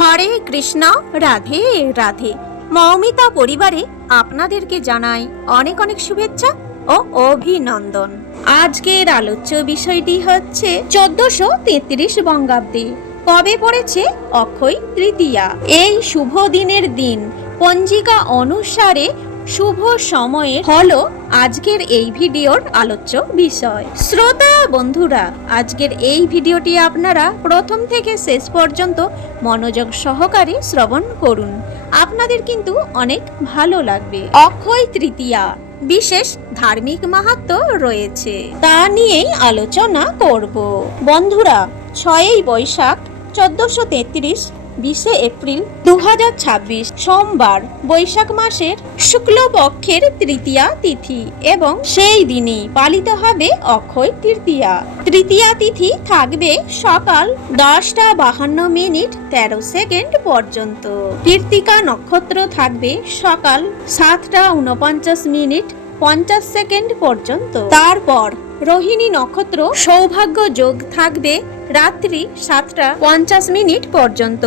হরে কৃষ্ণ, রাধে রাধে। মৌমিতা পরিবারে আপনাদেরকে জানাই অনেক অনেক শুভেচ্ছা ও অভিনন্দন। আজকের আলোচ্য বিষয়টি হচ্ছে 1433 বঙ্গাব্দে কবে পড়েছে অক্ষয় তৃতীয়া। এই শুভ দিনের দিন পঞ্জিকা অনুসারে শুভ সময়ের হলো আজকের এই ভিডিওর আলোচ্য বিষয়। শ্রোতা বন্ধুরা, আজকের এই ভিডিওটি আপনারা প্রথম থেকে শেষ পর্যন্ত মনোযোগ সহকারে শ্রবণ করুন, আপনাদের কিন্তু অনেক ভালো লাগবে। অক্ষয় তৃতীয়া বিশেষ ধার্মিক মাহাত্ম্য রয়েছে, তা নিয়েই আলোচনা করব। বন্ধুরা, 6ই বৈশাখ 1433 20 এপ্রিল 2026 সোমবার বৈশাখ মাসের শুক্লপক্ষের তৃতীয়া তিথি এবং সেই দিনই পালিত হবে অক্ষয় তৃতীয়া। তৃতীয়া তিথি থাকবে সকাল 10:52 পর্যন্ত। কৃত্তিকা নক্ষত্র থাকবে সকাল 7:49 পর্যন্ত। তারপর রোহিণী নক্ষত্র সৌভাগ্য যোগ থাকবে রাত্রি 7:50 পর্যন্ত।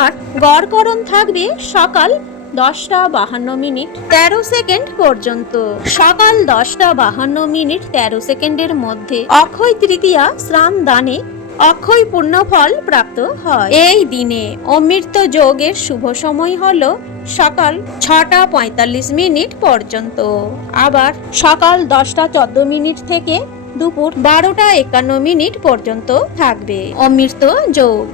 আর গড়করণ থাকবে সকাল 10:52 পর্যন্ত। সকাল 10:52 মধ্যে অক্ষয় তৃতীয়া স্নান দানে অক্ষয় পূর্ণফল প্রাপ্ত হয়। এই দিনে অমৃত যোগের শুভ সময় হলো সকাল 6:45 পর্যন্ত। আবার সকাল 10:14 থেকে দুপুর 12:51 পর্যন্ত থাকবে অমৃত যোগ।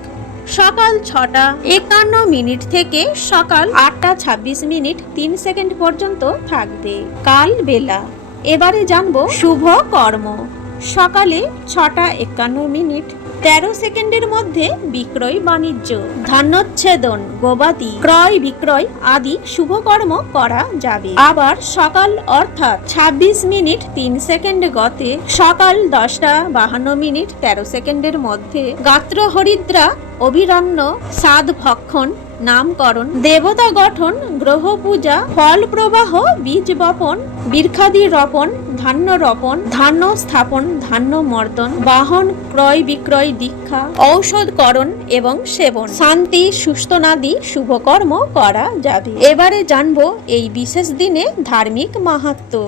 সকাল 6:51 থেকে সকাল 8:26 3 পর্যন্ত থাকবে কাল বেলা। এবারে জানবো শুভ কর্ম। সকালে 6:51 13 মধ্যে বিক্রয় বাণিজ্য, ধান্যচ্ছেদন, গবাদি ক্রয় বিক্রয় আদি শুভকর্ম করা যাবে। আবার সকাল অর্থাৎ 26 3 গতে সকাল 10:52 13 মধ্যে গাত্র হরিদ্রা, অভিরণ্য, সাধ ভক্ষণ, নামকরণ, দেবতা গঠন, গ্রহ পূজা, ফল প্রবাহ, বীজ বপন, বৃক্ষাদি রোপণ, ধান্য রোপণ, ধান্য স্থাপন, ধান্য মর্দন, বাহন ক্রয় বিক্রয়, দীক্ষা, ঔষধকরণ এবং সেবন, শান্তি সুস্থনাদি শুভকর্ম করা যাবে। এবারে জানবো এই বিশেষ দিনে ধার্মিক মাহাত্ম্য।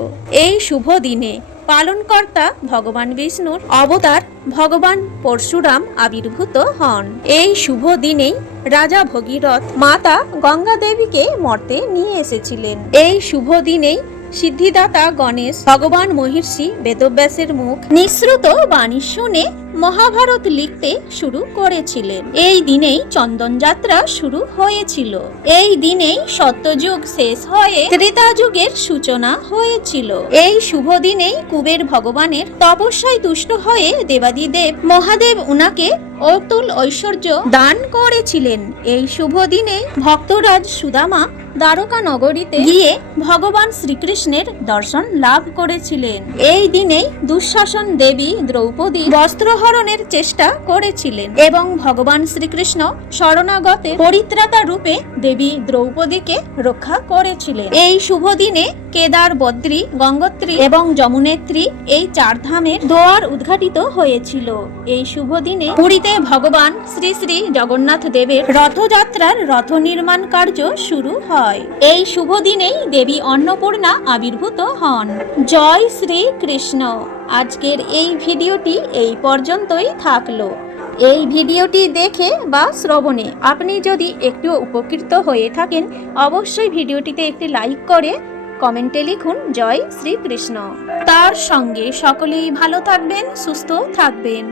এই শুভ দিনে পালনকর্তা ভগবান বিষ্ণুর অবতার ভগবান পরশুরাম আবির্ভূত হন। এই শুভ দিনেই রাজা ভগীরথ মাতা গঙ্গা দেবীকে মর্তে নিয়ে এসেছিলেন। এই শুভ দিনেই সিদ্ধিদাতা গণেশ ভগবান মহর্ষি বেদব্যাসের মুখ নিঃসৃত বাণী শুনে মহাভারত লিখতে শুরু করেছিলেন। এই দিনেই চন্দন যাত্রা শুরু হয়েছিল। এই দিনেই সত্যযুগ শেষ হয়ে ত্রেতা যুগের সূচনা হয়েছিল। এই শুভ দিনেই কুবের ভগবানের তপস্যায় তুষ্ট হয়ে দেবাদিদেব মহাদেব উনাকে অতুল ঐশ্বর্য দান করেছিলেন। এই শুভ দিনে ভক্তরাজ সুদামা দ্বারকা নগরীতে গিয়ে ভগবান শ্রীকৃষ্ণের দর্শন লাভ করেছিলেন। এই দিনেই দুঃশাসন দেবী দ্রৌপদী বস্ত্রহরণের চেষ্টা করেছিলেন এবং ভগবান শ্রীকৃষ্ণ শরণাগতে পরিত্রাতা রূপে দেবী দ্রৌপদীকে রক্ষা করেছিলেন। এই শুভ দিনে কেদার, বদ্রী, গঙ্গোত্রী এবং যমুনেত্রী এই 4 ধামের দ্বার উদ্ঘাটিত হয়েছিল। এই শুভ দিনে পুরীতে ভগবান শ্রী শ্রী জগন্নাথ দেবের রথযাত্রার রথ নির্মাণ কার্য শুরু হয়। এই শুভ দিনেই দেবী অন্নপূর্ণা আবির্ভূত হন। জয় শ্রী কৃষ্ণ। আজকের এই ভিডিওটি এই পর্যন্তই থাকলো। এই ভিডিওটি দেখে বা শ্রবণে আপনি যদি একটু উপকৃত হয়ে থাকেন, অবশ্যই ভিডিওটিতে একটি লাইক করে কমেন্টে লিখুন জয় শ্রীকৃষ্ণ। তার সঙ্গে সকলেই ভালো থাকবেন, সুস্থ থাকবেন।